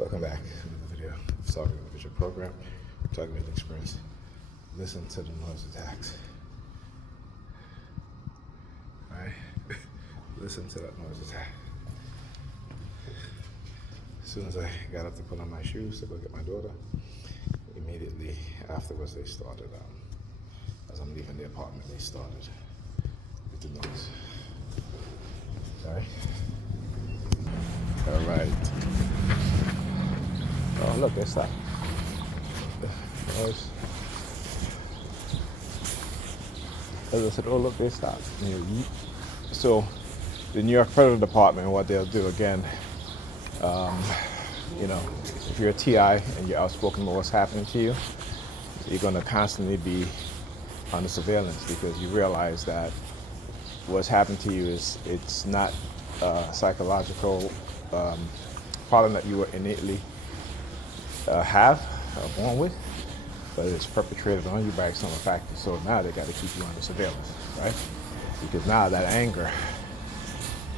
Welcome back to another video of Solving the Visual Program, talking about the experience. Listen to the noise attacks. Alright? Listen to that noise attack. As soon as I got up to put on my shoes to go get my daughter, immediately afterwards they started, as I'm leaving the apartment, they started with the noise. Alright. Oh, look, they stopped. As I said, oh, look, they stopped. So, the New York Federal Department, what they'll do again, if you're a TI and you're outspoken about what's happening to you, you're going to constantly be under surveillance because you realize that what's happened to you it's not a psychological problem that you were innately born with, but it's perpetrated on you by external factors. So now they got to keep you under surveillance, right? Because now that anger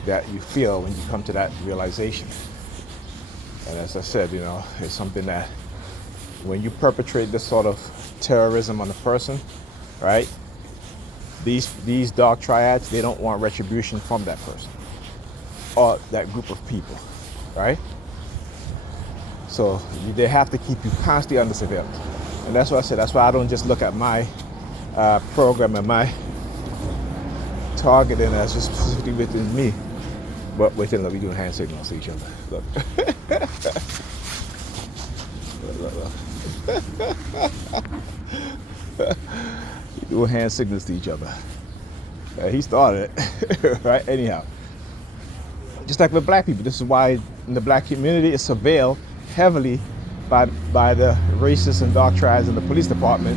that you feel when you come to that realization, and as I said, it's something that when you perpetrate this sort of terrorism on a person, right? These dark triads, they don't want retribution from that person or that group of people, right? So they have to keep you constantly under surveillance. And that's what I said. That's why I don't just look at my program and my targeting as just specifically within me, but within, we doing hand signals to each other. Look. Look. We doing hand signals to each other. He started it, right? Anyhow. Just like with black people, this is why in the black community it's surveilled heavily by the racists and dark triads in the police department,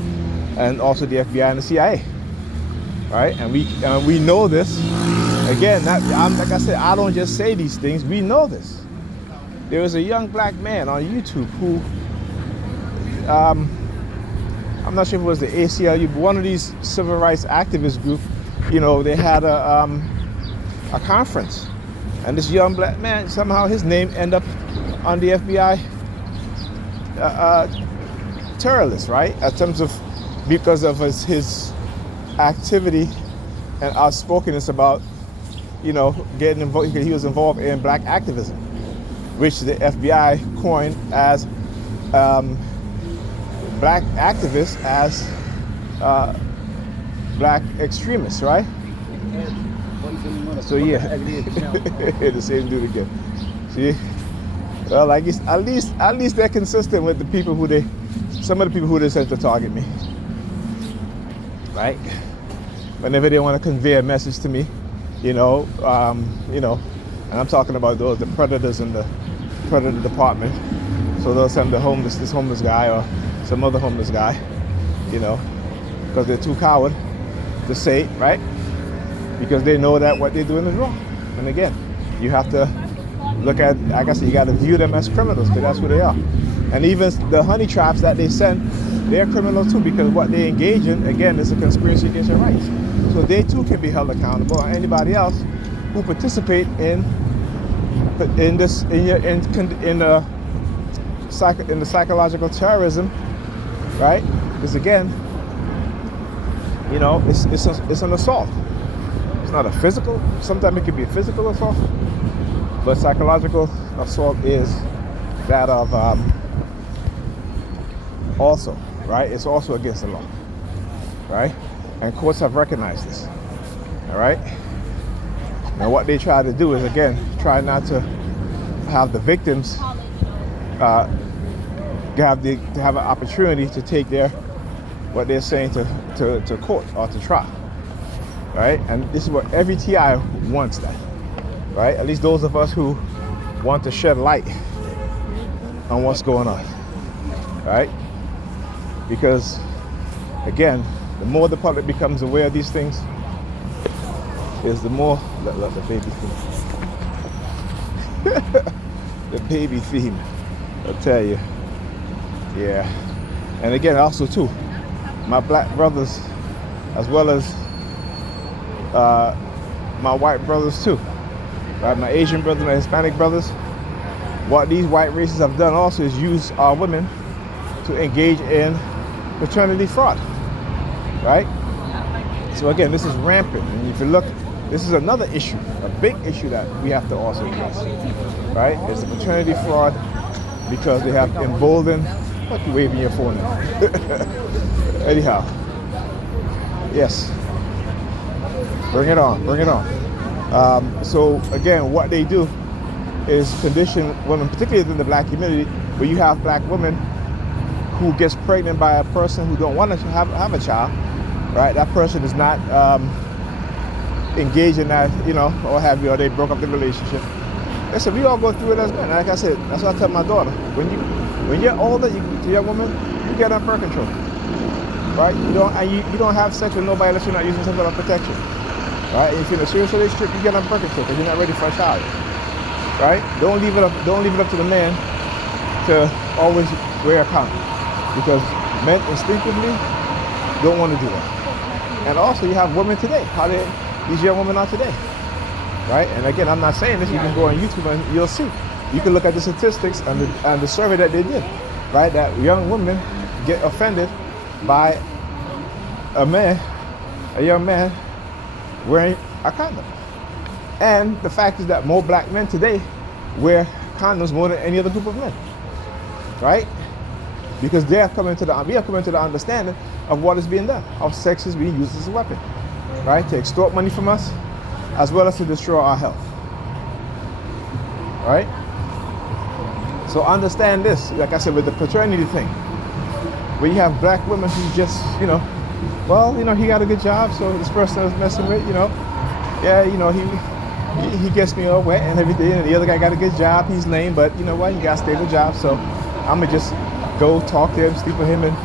and also the FBI and the CIA, right? And we know this. Again, like I said, I don't just say these things. We know this. There was a young black man on YouTube who, I'm not sure if it was the ACLU, but one of these civil rights activist group, they had a conference. And this young black man, somehow his name ended up on the FBI terror list, right? In terms of, because of his activity and outspokenness about, getting involved. He was involved in black activism, which the FBI coined as black activists as black extremists, right? So yeah, the same dude again. See, well, I guess at least they're consistent with the people some of the people who they sent to target me, right? Whenever they want to convey a message to me, and I'm talking about the predators in the predator department. So they'll send this homeless guy or some other homeless guy, because they're too coward to say it, right? Because they know that what they're doing is wrong. And again, you have to look at, like I said, you got to view them as criminals, because that's who they are. And even the honey traps that they send, they're criminals too, because what they engage in, again, is a conspiracy against your rights. So they too can be held accountable, or anybody else who participate in the psychological terrorism, right? Because again, it's an assault. It's not a physical. Sometimes it could be a physical assault, but psychological assault is that of also, right? It's also against the law, right? And courts have recognized this, all right? Now what they try to do is, again, try not to have the victims have an opportunity to take what they're saying to court or to trial, right? And this is what every TI wants, that, right? At least those of us who want to shed light on what's going on, right? Because again, the more the public becomes aware of these things, is the more the baby theme. The baby theme, I'll tell you. Yeah. And again, also too, my black brothers, as well as my white brothers too, right? My Asian brothers, my Hispanic brothers, what these white races have done also is use our women to engage in paternity fraud, right? So again, this is rampant. And if you look, this is another issue, a big issue that we have to also address, right? It's the paternity fraud because they have emboldened, what you waving your phone now? Anyhow, yes, bring it on, bring it on. So again, what they do is condition women, particularly within the black community, where you have black women who gets pregnant by a person who don't want to have a child, right? That person is not engaged in that, you know, or have you, or they broke up the relationship. Listen, we all go through it as men. Like I said, that's what I tell my daughter. When you're older, to your woman, you get on birth control, right? You don't have sex with nobody unless you're not using some kind of protection, right? If you're in a serious relationship, you get on birth control because you're not ready for a child, right? Don't leave it up to the man to always wear a condom, because men instinctively don't want to do that. And also, you have women today. These young women are today, right? And again, I'm not saying this. You can go on YouTube and you'll see. You can look at the statistics and the survey that they did, right? That young women get offended by a young man wearing a condom. And the fact is that more black men today wear condoms more than any other group of men, right? Because we have come into the understanding of what is being done, how sex is being used as a weapon, right? To extort money from us, as well as to destroy our health, right? So understand this, like I said, with the paternity thing, where you have black women who just, he got a good job, so this person I was messing with, he gets me all wet and everything, and the other guy got a good job, he's lame, but you know what, he got a stable job, so I'm gonna just go talk to him, sleep with him, and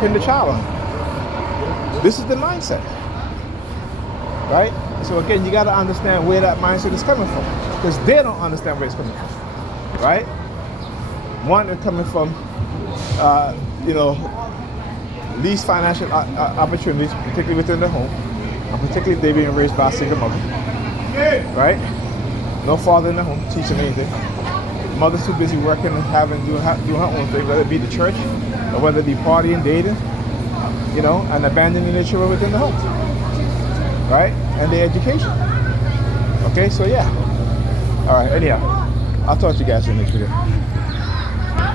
pin the child on him. This is the mindset, right? So again, you gotta understand where that mindset is coming from, because they don't understand where it's coming from, right? One, they're coming from, least financial opportunities, particularly within the home, and particularly if they're being raised by a single mother, right? No father in the home teaching anything. Mother's too busy working and doing her own thing, whether it be the church or whether it be partying, dating, and abandoning their children within the home, right? And their education. Okay, so yeah. All right, anyhow, I'll talk to you guys in the next video.